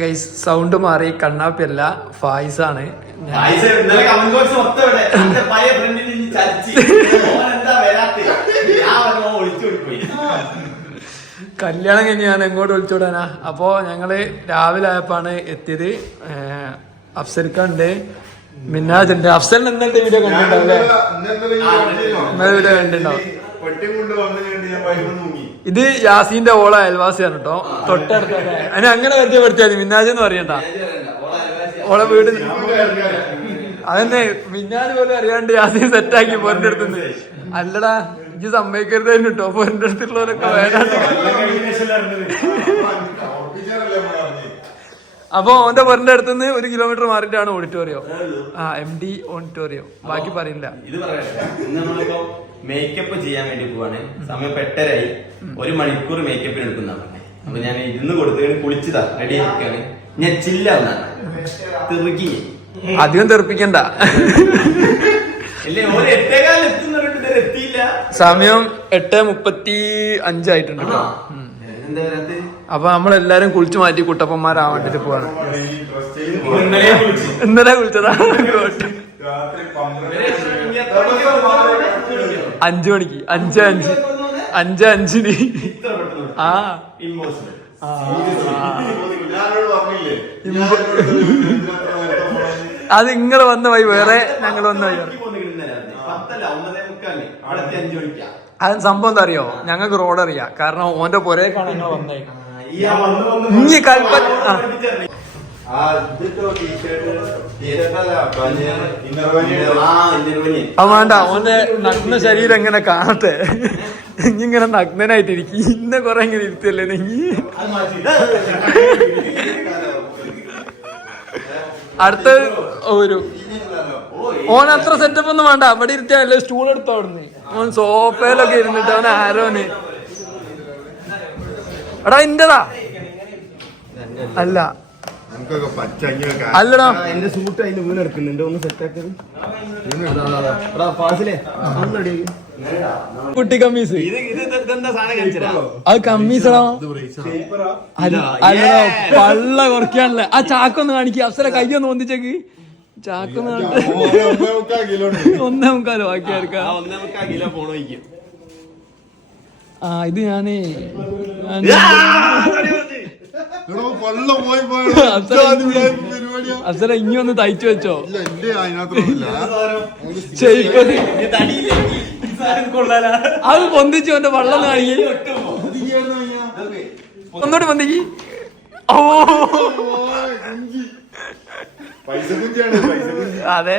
Guys sound മാറി കണ്ണാപ്പിയല്ല ഫായിസ് ആണ്. കല്യാണം കഴിഞ്ഞാണ് എങ്ങോട്ട് വിളിച്ചുവിടാനാ അപ്പോ ഞങ്ങൾ രാവിലെ ആയപ്പാണ് എത്തിയത്. അഫ്സൽക്കുണ്ട്. മിന്നാജുണ്ട് അഫ്സൽ ഇന്നലത്തെ വീഡിയോ കണ്ടിട്ടുണ്ടാവില്ലേ? ഇന്നലെ വീഡിയോ കണ്ടിട്ടുണ്ടാവും. ഇത് യാസീന്റെ ഓള അയൽവാസിയാണ് കേട്ടോ തൊട്ടടുത്ത അതിനെ അങ്ങനെ പരിചയപ്പെടുത്തിയാൽ മതി മിന്നാജ് എന്ന് പറയണ്ട ഓളെ വീട് അതന്നെ മിന്നാജ് പോലും അറിയാണ്ട് യാസീൻ സെറ്റാക്കി പോരിന്റെ അടുത്ത് അല്ലടാ ഇജ്ജ് സമ്മതിക്കരുത് കേട്ടോ പോരിന്റെ അടുത്തുള്ളവരൊക്കെ വേണ്ടാണ്ട് അപ്പൊ ഓന്റെ പോരിന്റെ അടുത്തുനിന്ന് ഒരു കിലോമീറ്റർ മാറിയിട്ടാണ് ഓഡിറ്റോറിയം ആ എം ഡി ഓഡിറ്റോറിയം ബാക്കി പറയില്ല. ഇത് മേക്കപ്പ് ചെയ്യാൻ വേണ്ടി പോവാണ്. സമയം പെട്ടരായി എട്ടരായി ഒരു മണിക്കൂർ മേക്കപ്പിന് എടുക്കുന്നതാണ് അപ്പൊ ഞാൻ ഇരുന്ന് കൊടുത്തു കുളിച്ചതാ. റെഡി ആക്കിയാണ് ഞാൻ ചില്ലാവുന്നതാണ് തെറുക്കി. അധികം തെറിപ്പിക്കണ്ട. എത്തിയില്ല. സമയം എട്ട് മുപ്പത്തി അഞ്ചായിട്ടുണ്ട് കേട്ടോ? അപ്പൊ നമ്മളെല്ലാരും കുളിച്ചു മാറ്റി കുട്ടപ്പന്മാരാവാൻ വേണ്ടിട്ട് പോവാണ് ഇന്നലെ കുളിച്ചതാ? അഞ്ചു മണിക്ക്. അഞ്ച് അഞ്ച്. അഞ്ച് അഞ്ചിന്. ആ. അത് ഇങ്ങൾ വന്ന വൈ വേറെ ഞങ്ങൾ വന്ന വൈ. പത്തല്ല മുക്കാൽ അഞ്ചു മണിക്കാ. അത് സംഭവം എന്താ അറിയോ ഞങ്ങൾക്ക് റോഡ് അറിയാം. കാരണം ഓന്റെ പൊരേക്കാണ് ഞങ്ങൾ വന്നേ. വേണ്ട. ഓന്റെ നഗ്ന ശരീരം എങ്ങനെ കാണട്ടെ? ഇങ്ങനെ നഗ്നനായിട്ടിരിക്കും. ഇന്ന കൊറേ ഇങ്ങനെ ഇരുത്തല്ലേ നീ? അത് മാറ്റി. അടുത്ത ഒരു ഓൺ ഓൻ അത്ര സെറ്റപ്പ് ഒന്നും വേണ്ട. അവിടെ ഇരുത്തിയല്ലേ സ്റ്റൂൾ എടുത്തു അവിടുന്ന്. ഓൻ സോഫയിലൊക്കെ ഇരുന്നിട്ട് അവൻ ആരോന്. എടാ ഇന്റതാ അല്ല. അല്ലടാ. എന്റെ സൂട്ട് അതിന്റെ വീണെടുക്കുന്നുണ്ട്. ഒന്ന് സെറ്റ് ആക്കത് എടാ പാസിലേ. ഒന്ന്. കുട്ടി കമ്മീസ്. അത് കമ്മീസടാ അല്ല അല്ലടാ പള്ള കുറയ്ക്കാണല്ലേ ആ ചാക്കൊന്ന് കാണിക്കുക അപ്സര കൈയൊന്ന് ഒന്നിച്ചേക്ക് ചാക്കൊന്ന് ഒന്നേ മുക്കാലോ ബാക്കി ആർക്കാ? ആ ഒന്നേ ഇത് ഞാനേ അസല ഇനി ഒന്ന് തയ്ച്ചു വെച്ചോ. അതിനകത്തൊന്നുമില്ല അത് പൊന്തിച്ചു എന്റെ വള്ളം കാണിക്കും. ഒന്നോട്ട് പൊന്തിക്ക് ഓ. അതെ.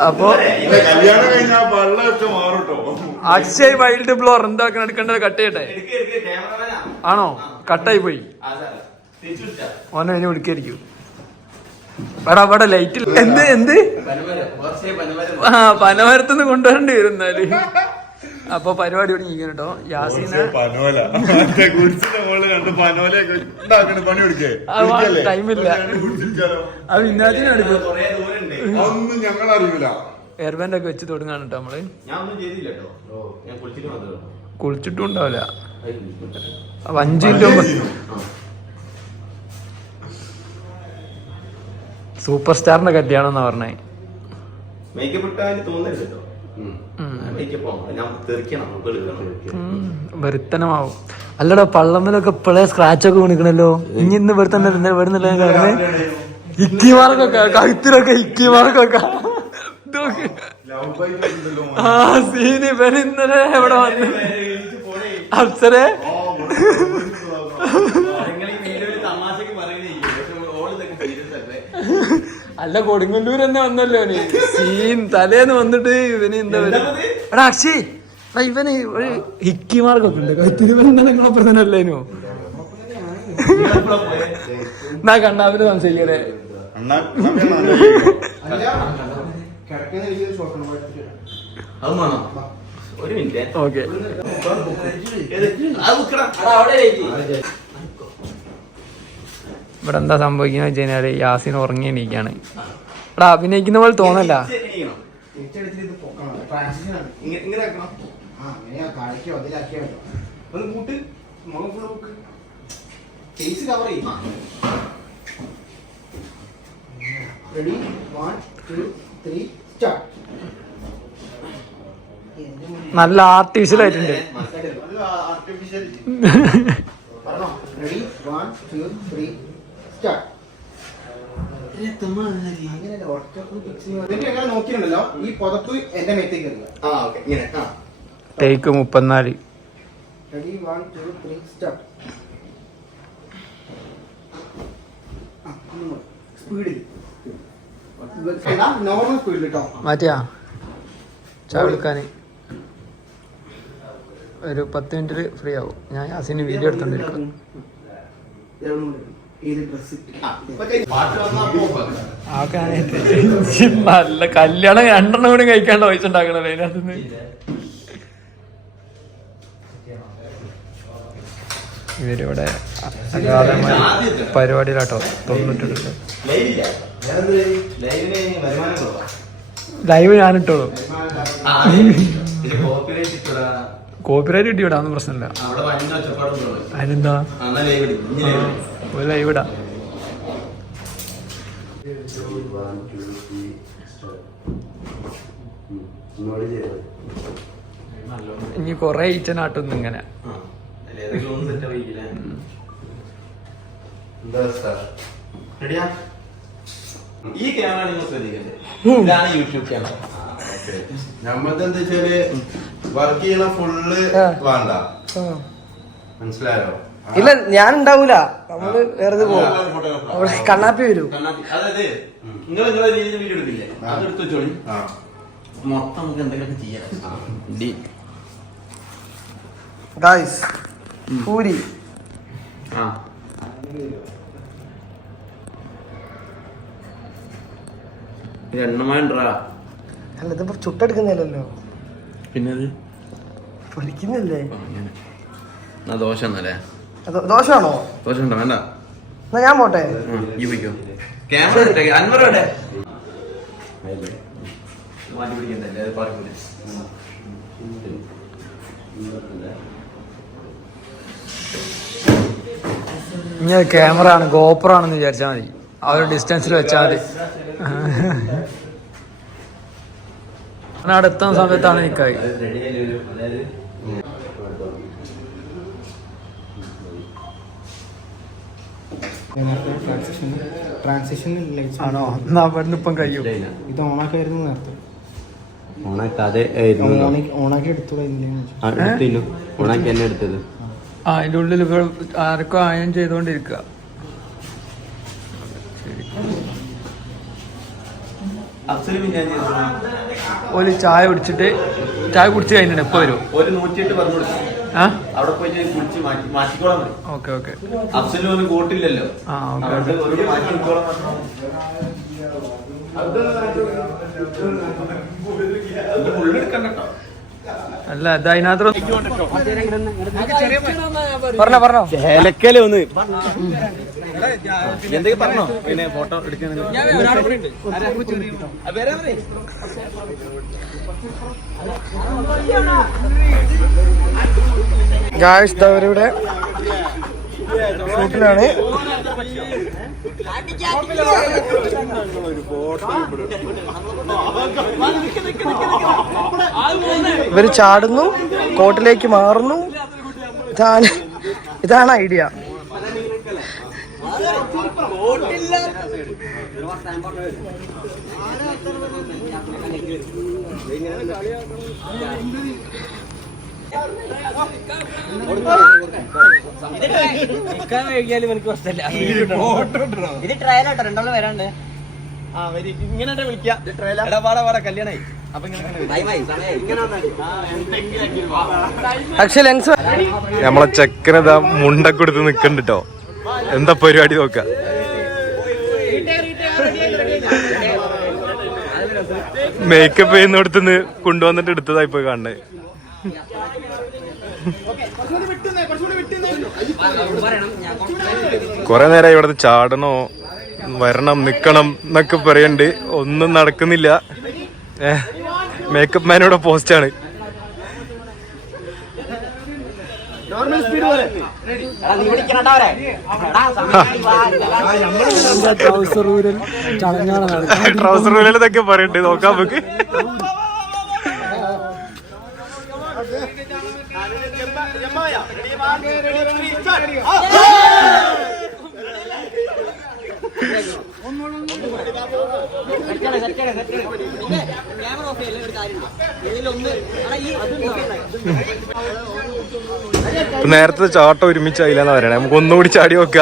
അപ്പൊ അക്ഷയ് വൈൽഡ് ബ്ലോർ എന്താക്കണം എടുക്കേണ്ടത് കട്ട് ചെയ്യട്ടെ? ആണോ? കട്ടായി പോയി. ഓനെ കഴിഞ്ഞ് വിളിക്കായിരിക്കും. എടാ ഇവിടെ ലൈറ്റ് എന്ത് എന്ത്? ആ പനമരത്തുനിന്ന് കൊണ്ടുവരേണ്ടി വരും എന്നാൽ. അപ്പൊ പരിപാടി തുടങ്ങി കേട്ടോ യാസീന ടൈമില്ല. അത് ഇന്നാജിനാണ് എയർബാൻഡ് ഒക്കെ വെച്ച് തുടങ്ങാണ് കേട്ടോ നമ്മൾ. ഞാൻ ഒന്നും ചെയ്തില്ല കേട്ടോ ഞാൻ കുളിച്ചിട്ട് ഉണ്ടാവില്ല. അപ്പൊ അഞ്ചു മിനിറ്റ് സൂപ്പർ സ്റ്റാറിന്റെ കല്യാണം എന്നാ പറഞ്ഞേ മേക്കപ്പ് ഇട്ടാൽ തോന്നരുത് കേട്ടോ മേക്കപ്പ് ഞാൻ തെറിക്കണം നമുക്ക് എടുക്കണം വരുത്തനമാവും അല്ലടാ പള്ളമ്മലൊക്കെ ഇപ്പോഴേ സ്ക്രാച്ച് ഒക്കെ വിണിക്കണല്ലോ ഇനി ഇന്ന് വരുത്തന്നെ തന്നെ വരുന്നില്ല കാരണം ഇക്കിമാർക്കൊക്കെ കഴുത്തിലൊക്കെ ഇക്കിമാർക്കൊക്കെ ആ സീന് ഇവൻ ഇന്നലെ എവിടെ വന്നു അപ്സരെ നിങ്ങൾ ഈ വീഡിയോയിൽ തമാശക്ക് പറയുന്നേ പക്ഷെ ഓൾ ഇതൊക്കെ serious അല്ലേ? അല്ല കൊടുങ്ങല്ലൂർ തന്നെ വന്നല്ലോ സീൻ തലേന്ന് വന്നിട്ട് ഇവന് എന്താ? എടാ അക്ഷയ് എടാ ഇവന് ഒരു ഹിക്കിമാർക്കൊക്കെ ഉണ്ട് എപ്പോഴാ പോയെ? എന്നാ കണ്ണാവിന് മിനിറ്റ് ഓക്കെ ഏത്? അത് വെക്കണം. എടാ, അവിടെ ഇരിക്ക്. ഇവിടെ എന്താ സംഭവിക്കുന്ന വെച്ച് കഴിഞ്ഞാൽ യാസിൻ ഉറങ്ങി എണീക്കാണ് എടാ അഭിനയിക്കുന്ന പോലെ തോന്നല്ല ready one two three start നല്ല ആർട്ടിഫിഷ്യൽ ആയിട്ടുണ്ട്. റെഡി വൺ ടു ത്രീ നോക്കിയിട്ടുണ്ടല്ലോ ഈ പുതപ്പ് എന്റെ മേത്തേക്ക് ആ ഓക്കെ ഇങ്ങനെ ആ. ടേക്ക് മുപ്പത്തിനാല്. Ready one two three start സ്പീഡിൽ നോർമൽ സ്പീഡിൽ കേട്ടോ മാറ്റിയാ? ചായ ഒരു പത്ത് മിനിറ്റിൽ ഫ്രീ ആവും. ഞാൻ അസിന് വീഡിയോ എടുത്തോണ്ടിരിക്കും. നല്ല കല്യാണം രണ്ടെണ്ണം കൂടി കഴിക്കാണ്ട് പൈസ അതിനകത്ത് അതിനകത്തുനിന്ന് ഇവരിവിടെ അഗാധമായ പരിപാടിയിലാട്ടോ തൊണ്ണൂറ്റെട്ട്. ലൈവ്? ഞാനിട്ടോളൂ. കോപ്പിറേറ്റ് കോപ്പിറൈറ്റ് കിട്ടിയോടാ ഒന്നും പ്രശ്നമില്ല. അതിനെന്താ? ഒരു ലൈവ് ഇടാം ഇനി കൊറേ ഇങ്ങനെ ഒന്ന് set റെഡിയാ? ഈ ക്യാമറ നിങ്ങൾ ശ്രദ്ധിക്കണ്ടേ? ഇതാണ് യൂട്യൂബ് ക്യാമറ നമ്മക്ക് എന്താ വെച്ചാൽ വർക്ക് ചെയ്യണ ഫുള്ള്. വേണ്ട മനസ്സിലായോ? ഇല്ല ഞാൻ ഉണ്ടാവൂല നമ്മൾ വേറെ പോകും അവിടെ കണ്ണാപ്പി വരൂ. ഗായ്സ് പൂരി. അല്ല ഇതിപ്പോ ചുട്ടെടുക്കുന്നില്ലല്ലോ പിന്നെ എന്നാ ദോശ എന്നല്ലേ ദോഷമാണോ ദോശ ഉണ്ടോ വേണ്ട. എന്നാ ഞാൻ പോട്ടെ. ഈ ക്യാമറ അൻവർ എവിടെ മാറ്റി പിടിക്കണ്ടല്ലേ അത് പറയൂലേ ഇനി ക്യാമറ ആണ് ഗോപ്രോ ആണെന്ന് വിചാരിച്ചാൽ മതി. ആ ഒരു ഡിസ്റ്റൻസിൽ വെച്ചാൽ മതി. ഞാൻ അവിടെ എത്തുന്ന സമയത്താണ് നിക്കായി ട്രാൻസിഷൻ ആണോ? എന്നാ അവിടെ ഇപ്പം കഴിയും. ഇത് ഓണാക്കായിരുന്നു നേരത്തെ. ഓണാക്കാതെ ഓണാക്കി എടുത്തോളാം ഓണാക്കി എന്നെ എടുത്തത്. ആ ഉള്ളിൽ ഇപ്പോൾ ആർക്കും ആയം ചെയ്തുകൊണ്ടിരിക്കുക. ഒരു ചായ കുടിച്ചിട്ട് ചായ കുടിച്ച് കഴിഞ്ഞിട്ട് എപ്പോ വരും? ഒരു നൂറ്റിയെട്ട് പറഞ്ഞു കൊടുത്തു. അവിടെ പോയിട്ട് കുളിച്ച് മാറ്റി മാറ്റിക്കോളാൻ മതി ഓക്കെ ഓക്കെ. അഫ്സലിന് ഒന്നും കൂട്ടില്ലല്ലോ. ഒരു മാറ്റി നിൽക്കോളാൻ പറഞ്ഞു. ഇത് ഉള്ളെടുക്കണ്ട കേട്ടോ. അല്ല പറഞ്ഞോ പറഞ്ഞോ. ഏലക്കല ഒന്ന്. എന്തൊക്കെ പറഞ്ഞോ? പിന്നെ ഫോട്ടോ എടുക്കണെങ്കിൽ ഗായ്സ് അവരിവിടെ ഷൂട്ടിലാണ്. ഇവർ ചാടുന്നു കോട്ടിലേക്ക് മാറുന്നു. ഇതാണ് ഇതാണ് ഐഡിയ. ഇത് ട്രയൽ ആട്ടോ രണ്ടാളും വരാണ്ട് ഇത് വിളിക്കാം എടാ പാടാ പാടാ കല്യാണായി. അപ്പൊ അക്ഷയ ലെൻസ് നമ്മളെ ചെക്കനതാ മുണ്ടക്കൊടുത്ത് നിക്കണ്ട് ട്ടോ. എന്താ പരിപാടി നോക്ക? മേക്കപ്പ് ചെയ്യുന്നിടത്തുനിന്ന് കൊണ്ടുവന്നിട്ട് എടുത്തതായി പോയി കാണണേ കൊറേ നേരം ഇവിടുന്ന് ചാടണോ വരണം നിക്കണം എന്നൊക്കെ പറയണ്ട്. ഒന്നും നടക്കുന്നില്ല. മേക്കപ്പ് മാനോടെ പോസ്റ്റാണ് ട്രൗസർ ഊരൽ ഇതൊക്കെ പറയണ്ട്. നോക്കാം നമുക്ക്. നേരത്തെ ചാട്ടം ഒരുമിച്ചായില്ലെന്നാ പറയണേ. നമുക്ക് ഒന്നുകൂടി ചാടി വെക്ക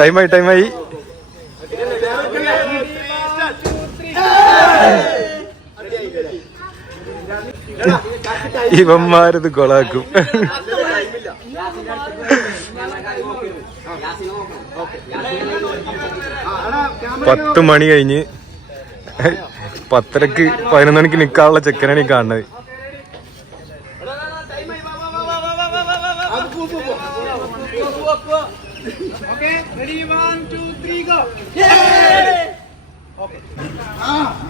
ടൈമായി ടൈമായി ഇവന്മാരത് കൊളാക്കും പത്ത് മണി കഴിഞ്ഞ് പത്തരക്ക് പതിനൊന്ന് മണിക്ക് നിക്കാനുള്ള ചെക്കനാണ് ഈ കാണുന്നത് Okay, ready, one, two, three, go. Yeah! Okay. ഓടി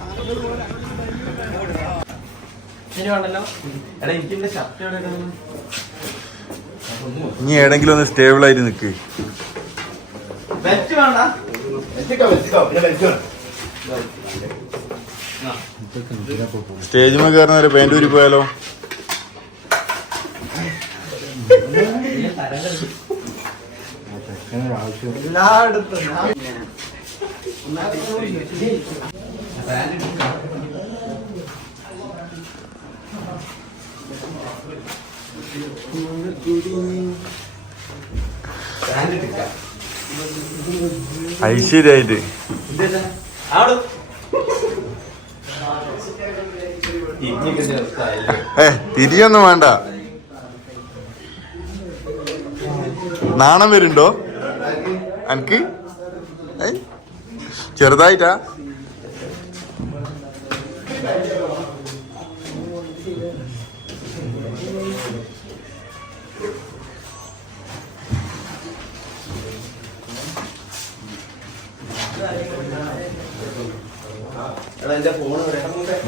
ഇനി ഏടെങ്കിലും ഒന്ന് സ്റ്റേബിൾ ആയിട്ട് നിക്ക് സ്റ്റേജ് മേ സ്റ്റേജിൽ കയറുന്ന ഒരു പാന്റ് ഊരി പോയാലോ ഐശ്വര്യായിട്ട്. തിരിയൊന്നും വേണ്ട. നാണം വരുണ്ടോ? അനക്ക്? ഏയ്, ചെറുതായിട്ടാ.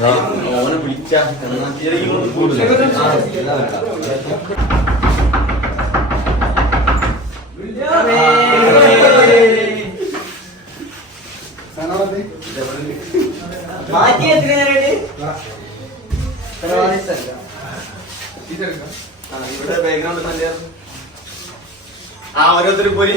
ഓനെ എത്ര ഇവിടെ ബാക്ക്ഗ്രൗണ്ട് ആ ഓരോരുത്തർ പോയി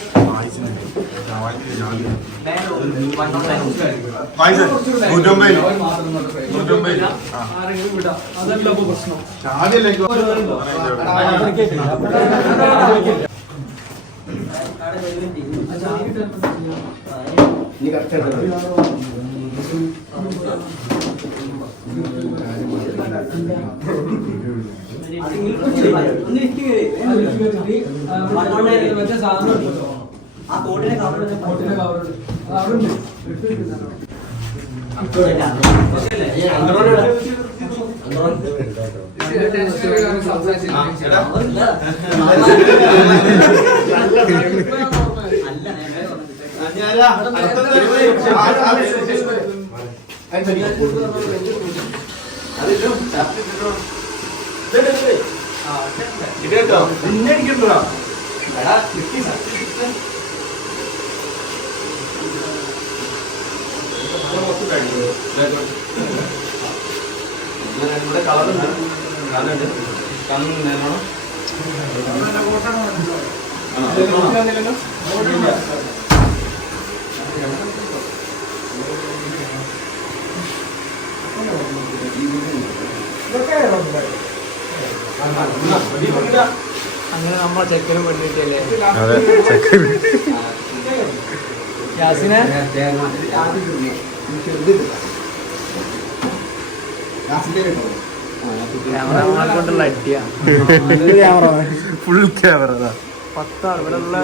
ചെരുപ്പ് മതി ചൂടെ ചൂടെ ചൂടില്ല ഉള്ളിൽ പോക്കിൽ ചൂട് ഏസില്ലേ ചേച്ചി ആ ഉള്ളിൽ ആരാ ആരാ ചൂടുന്നെ നൂറ്റമ്പതിൽ നൂറ്റമ്പതിൽ ഇവിടെ കളറുണ്ട് കണ്ണുണ്ട് കണ്ണുണ്ടായിരുന്നോ അങ്ങനെ നമ്മൾ ചെക്കനും പെണ്ണിട്ടല്ലേ? അതെ ചെക്കൻ യാസിനെ. ക്യാമറമാനെ കൊണ്ടുള്ള അടിയാ ഫുൾ ക്യാമറ പത്താണ് ഇവിടെ ഉള്ള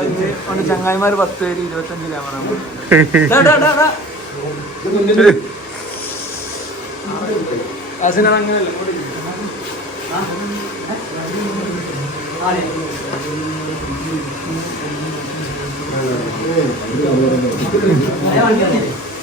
ഒന്ന് ചങ്ങായിമാര് പത്ത് പേര് ഇരുപത്തഞ്ച് ക്യാമറ യാസിനാണ് അങ്ങനെയല്ല ഒരേ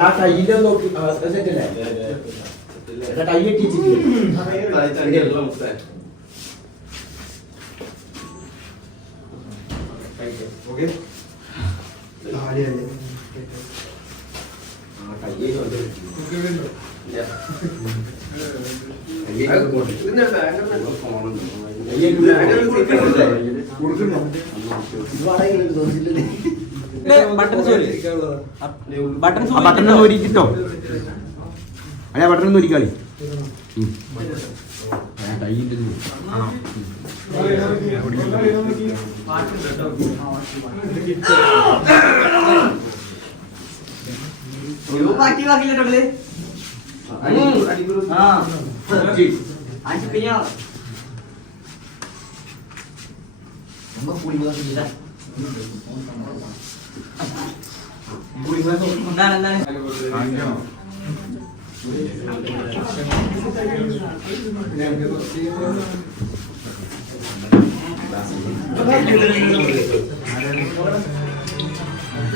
ആ കയ്യിലെ നോക്കി സെറ്റല്ലേ കൈ കെട്ടിച്ചിട്ട് ബട്ടൺ ഊരിട്ടോ അല്ല ബട്ടൺ ഊരിക്കാളി. അങ്ങനെ ചെക്കനെ മാറ്റിക്കാൻ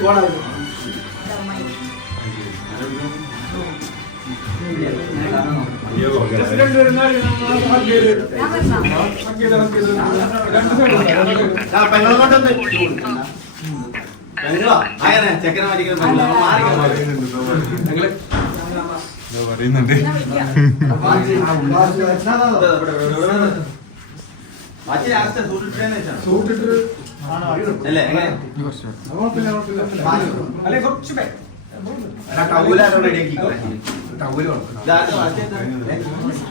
മാറി പറയുന്നുണ്ട്?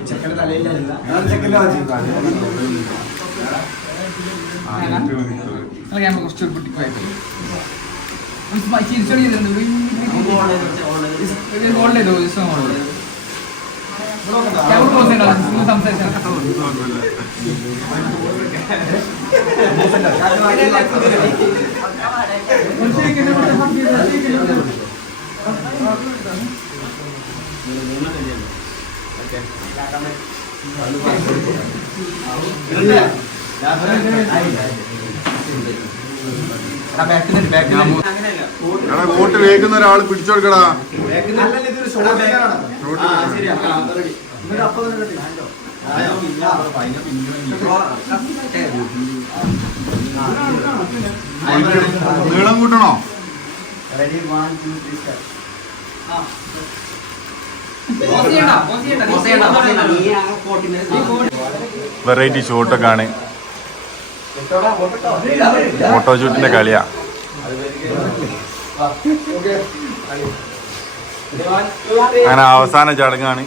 ചെക്കന്റെ തലയിലല്ല കുറച്ച് പൊട്ടിപ്പോയത് ചിരിച്ചോടി ഓൺലൈൻ വോട്ട് വേക്കുന്ന ഒരാൾ പിടിച്ചെടുക്കടാ അല്ലല്ല, ഇതൊരു ഷോർട്ട് ആണ്. ആ, ശരിയാ. ആ, അത് ready. ആയോ? ആയി പറയണേ. നീളം കൂട്ടണോ വെറൈറ്റി ഷോട്ടൊക്കെ ആണ് ഫോട്ടോ ഷൂട്ടിന്റെ കളിയാ. അങ്ങനെ അവസാന ചടങ്ങാണ്.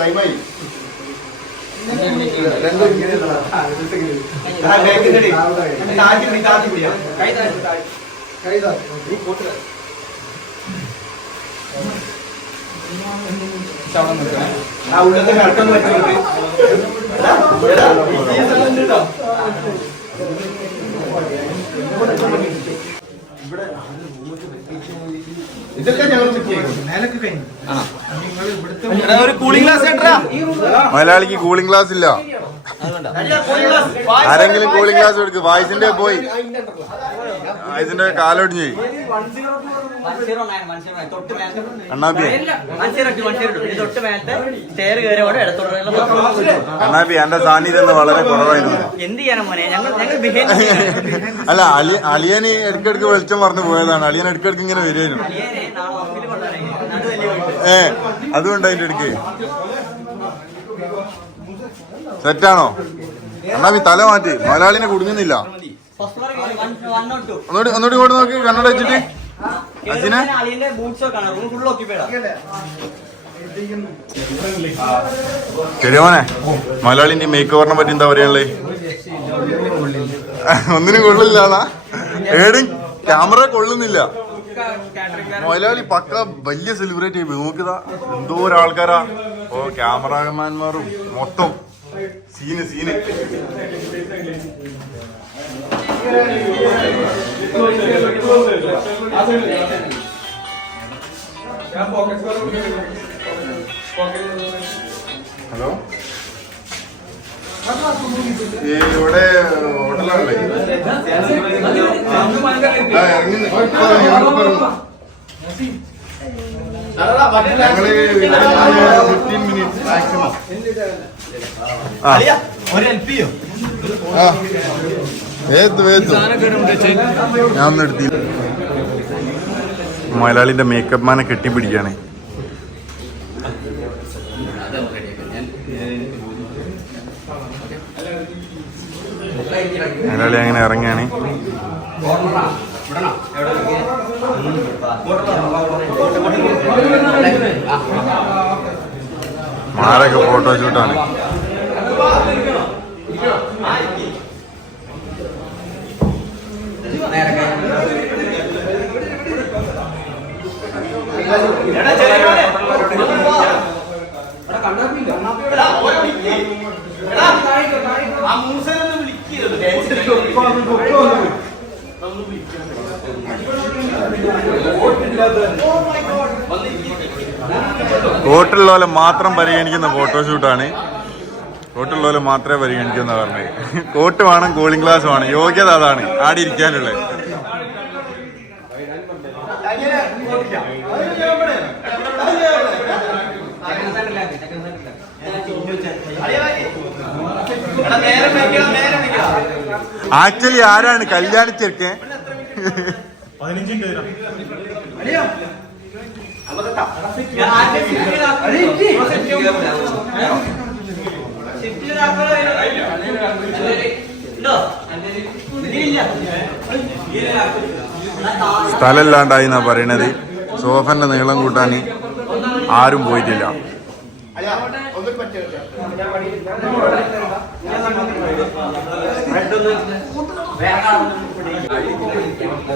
ടൈമായി ആ. ഉള്ളത്തെ കറക്കം വെച്ചിട്ട് ഇതൊക്കെ ഞങ്ങൾ മലയാളിക്ക് കൂളിംഗ് ഗ്ലാസ് ഇല്ല. ആരെങ്കിലും കൂളിംഗ് ഗ്ലാസ് എടുക്ക് വായിസിന്റെ പോയി. വായിസിന്റെ കാലൊടിഞ്ഞു അണ്ണാബി എന്റെ സാന്നിധ്യം വളരെ കുറവായിരുന്നു. എന്ത് ചെയ്യാനാ മോനെ ഞങ്ങൾ ഞങ്ങൾ ബിഹേവ് അല്ല അലി അളിയന് ഇടയ്ക്കിടയ്ക്ക് വെളിച്ചം പറഞ്ഞു പോയതാണ്. അളിയൻ ഇടയ്ക്കിടയ്ക്ക് ഇങ്ങനെ വരുമായിരുന്നു ഏ അതുകൊണ്ട് അതിന്റെ ഇടയ്ക്ക്. സെറ്റാണോ അണ്ണാപ്പി തല മാറ്റി. മലയാളിനെ കുടുങ്ങുന്നില്ല. ഒന്നുകൂടി ഇങ്ങോട്ട് നോക്കി. കണ്ണട വെച്ചിട്ട്. അച്ഛനെ ശരിയോനെ മലയാളിന്റെ മേക്ക് ഓവറിനെ പറ്റി എന്താ പറയാനുള്ളത് ഒന്നിനും കൊള്ളില്ല ഏടും ക്യാമറ കൊള്ളുന്നില്ല. മലയാളി പക്ക വലിയ സെലിബ്രേറ്റ് ചെയ്യും നോക്കിതാ എന്തോ ആൾക്കാരാ ഓ ക്യാമറാമാൻമാരും മൊത്തം. Scene scene hello? ഇവിടെ ഹോട്ടലാണല്ലേ? മാക്സിമം ഞാൻ മലയാളിന്റെ മേക്കപ്പ് മാനെ കെട്ടിപ്പിടിക്കാണ് മലയാളി അങ്ങനെ ഇറങ്ങിയാണ് മാരൊക്കെ ഫോട്ടോഷൂട്ടാണ് ആ കോട്ടുള്ളവരെ മാത്രം പരിഗണിക്കുന്ന ഫോട്ടോഷൂട്ടാണ് കോട്ടുള്ളവരെ മാത്രമേ പരിഗണിക്കുന്ന പറഞ്ഞത്. കോട്ട് വേണം കൂളിംഗ് ഗ്ലാസ് വേണം. യോഗ്യത അതാണ്. ആടി ഇരിക്കാനുള്ളത് എടാ നേരെ വെക്കണം നേരെ വെക്കണം ആക്ച്വലി ആരാണ് കല്യാണ ചെറുക്കൻ സ്ഥലമില്ലാണ്ടായി എന്നാ പറയണത്. സോഫന്റെ നീളം കൂട്ടാൻ ആരും പോയിട്ടില്ല.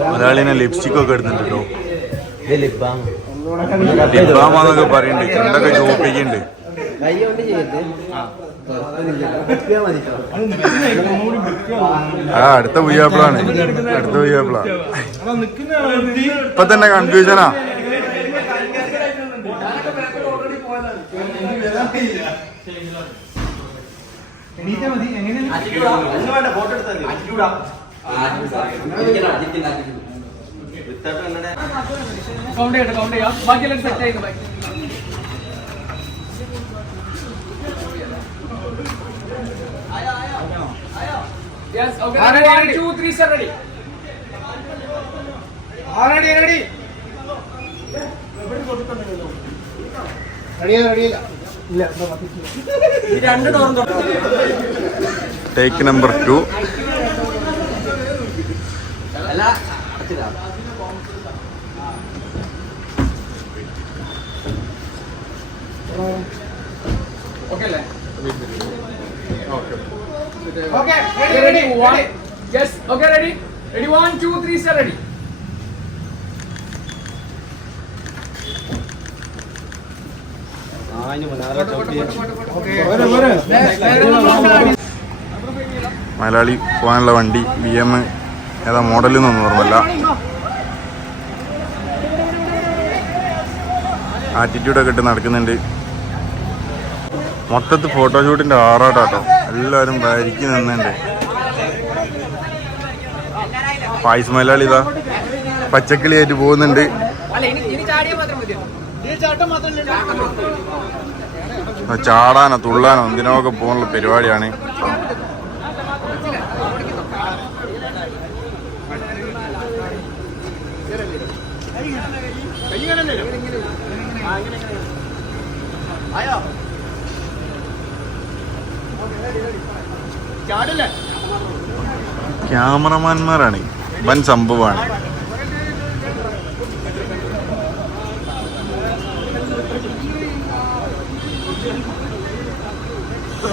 മലയാളിനെ ലിപ്സ്റ്റിക്ക് ഒക്കെ എടുത്തിട്ടുണ്ട് കേട്ടോ ലിബാമാന്നൊക്കെ പറയുന്നുണ്ട് ചുണ്ടൊക്കെ ചോപ്പിക്കുന്നുണ്ട് ആ അടുത്ത പുയ്യാപ്പിളാണ് അടുത്ത പുയ്യാപ്പിള. ഇപ്പൊ തന്നെ കൺഫ്യൂഷനാ ഒന്നും വേണ്ട ഫോട്ടോ എടുത്താൽ കൗണ്ട് ചെയ്യട്ടെ കൗണ്ട് ചെയ്യാം ബാക്കിയെല്ലാം സെറ്റ് ആയിരുന്നു ബാക്കി. Yes, okay. One, two, three, sir, ready. Ready ready റെഡിയല്ല റെഡിയല്ല ടേക്ക് നമ്പർ ടു അല്ല അടിച്ചിടാം ഓക്കെ അല്ലേ okay Okay, ready? One. Yes. Okay, ready? Ready? One, two, three, sir. Ready? Malayali പോകാനുള്ള വണ്ടി ബി എം ഏതാ മോഡലിൽ നിന്നൊന്നും ഓർമ്മല്ല ആറ്റിറ്റ്യൂഡൊക്കെ ഇട്ട് നടക്കുന്നുണ്ട്. മൊത്തത്തിൽ ഫോട്ടോഷൂട്ടിന്റെ ആറാട്ടാട്ടോ എല്ലാവരും ഭരിക്ക് നിന്നുണ്ട് പായസ് മലയാളി ഇതാ. പച്ചക്കിളിയായിട്ട് പോകുന്നുണ്ട്. ചാടാനോ തുള്ളാനോ എന്തിനൊക്കെ പോകുന്ന പരിപാടിയാണ്. ക്യാമറമാന്മാരാണ് വൻ സംഭവമാണ്.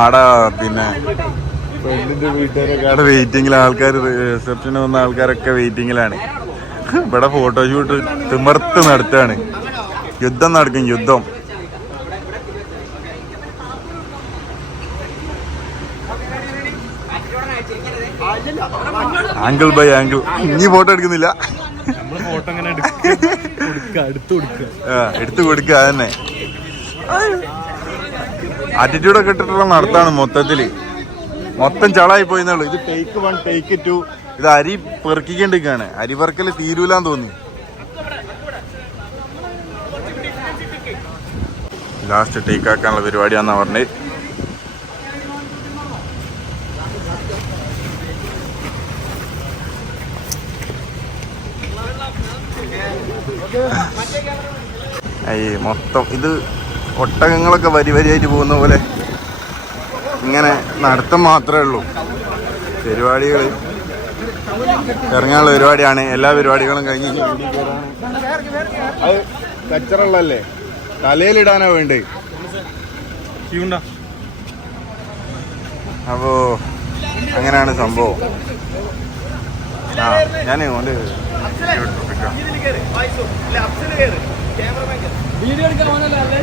ആടെ പിന്നെ. ഫ്രണ്ടിന്റെ വീട്ടുകാരൊക്കെ അവിടെ വെയിറ്റിംഗിൽ ആൾക്കാർ റിസപ്ഷന് വന്ന ആൾക്കാരൊക്കെ വെയിറ്റിംഗിലാണ് ഇവിടെ ഫോട്ടോഷൂട്ട് തിമർത്ത് നടത്തുകയാണ് യുദ്ധം നടക്കും യുദ്ധം. ആംഗിൾ ബൈ ആംഗിൾ ഇനി ഫോട്ടോ എടുക്കുന്നില്ല. എടുത്തു കൊടുക്കുക അതന്നെ. ആറ്റിറ്റ്യൂഡൊക്കെ ഇട്ടിട്ടുള്ള നടത്താണ് മൊത്തത്തിൽ. മൊത്തം ചളായി പോയിന്നുള്ളു ഇത് ടേക്ക് വൺ ടേക്ക് ടു ഇത് അരി പെറുക്കിക്കൊണ്ടിരിക്കുകയാണ്. അരി പെറുക്കൽ തീരൂലാന്ന് തോന്നി. ലാസ്റ്റ് ടേക്ക് ആക്കാനുള്ള പരിപാടിയാന്നാ പറഞ്ഞത്. ഈ മൊത്തം ഇത് ഒട്ടകങ്ങളൊക്കെ വരി വരിയായിട്ട് പോകുന്ന പോലെ ഇങ്ങനെ നടത്തം മാത്രമേ ഉള്ളൂ. പരിപാടികൾ ഇറങ്ങാനുള്ള പരിപാടിയാണ്. എല്ലാ പരിപാടികളും കഴിഞ്ഞ്. അത് കച്ചറുള്ളല്ലേ തലയിലിടാനാ വേണ്ടേ? അപ്പോ അങ്ങനെയാണ് സംഭവം. ആ ഞാൻ ഓന്റെ വീഡിയോ എടുക്കാൻ വന്നല്ലേ